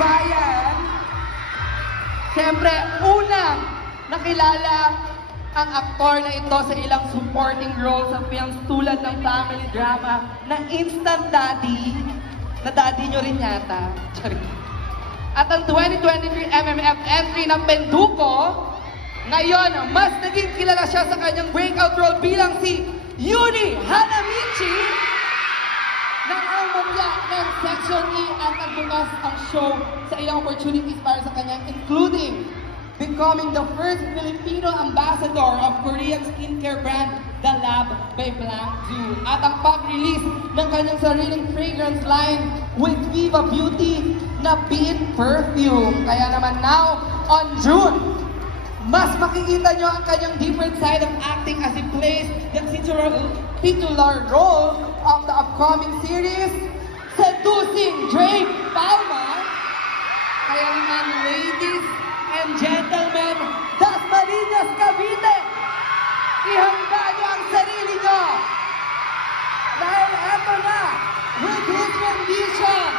bayan, siyempre, unang nakilala ang aktor na ito sa ilang supporting roles sa films tulad ng family drama na Instant Daddy, na daddy nyo rin yata. Charing. At ang 2023 MMF entry ng Penduko, ngayon, mas naging kilala siya sa kanyang breakout role bilang si Yuni Hanamichi nang ang mumya ng Section E at nagbukas ang show sa ilang opportunities para sa kanya, including becoming the first Filipino ambassador of Korean skincare brand The Lab by Blanc Zoo at ang pag-release ng kanyang sariling fragrance line with Viva Beauty na Beat Perfume. Kaya naman now, on June, mas makikita nyo ang kanyang different side of acting as he plays the titular role of the upcoming series, Seducing Drake Palma. Kaya naman, ladies and gentlemen, Dasmariñas, Cavite, ihanda nyo ang sarili nyo dahil eto na with his rendition